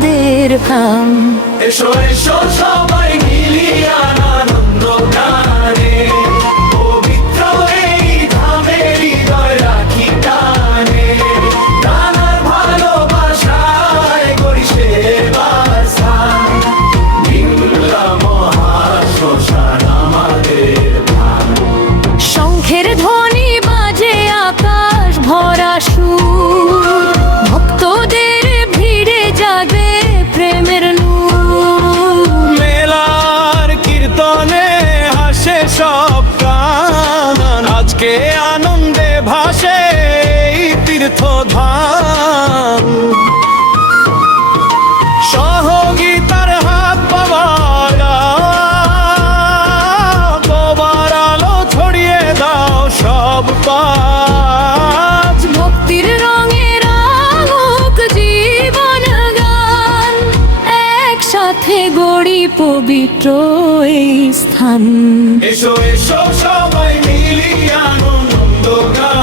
আমাদের প্রাণ। এসো এসো সবাই মিলিয়ে আনন্দ গানে, পবিত্র এই ধামে হৃদয় রাখি টানে। নানার ভালোবাসায় করি সেবার স্থান, বিল্লা মহাশ্মশান আমাদের প্রাণ। শঙ্খের ধ্বনি বাজে আকাশ ভরা সুর, ভক্তদের ভিড়ে জাগে প্রেমের নূর। মেলার কীর্তনে হাসে সব প্রাণ, আজকে আনন্দে ভাসে এই তীর্থধাম। সহগীতার হাত পাওয়া তোমার আলো ছড়িয়ে দাও সব পাশ। ভক্তির রঙে রাঙুক জীবন গান, একসাথে গড়ি পবিত্র এই স্থান। এসো এসো সবাই মিলিয়ে আনন্দ গান।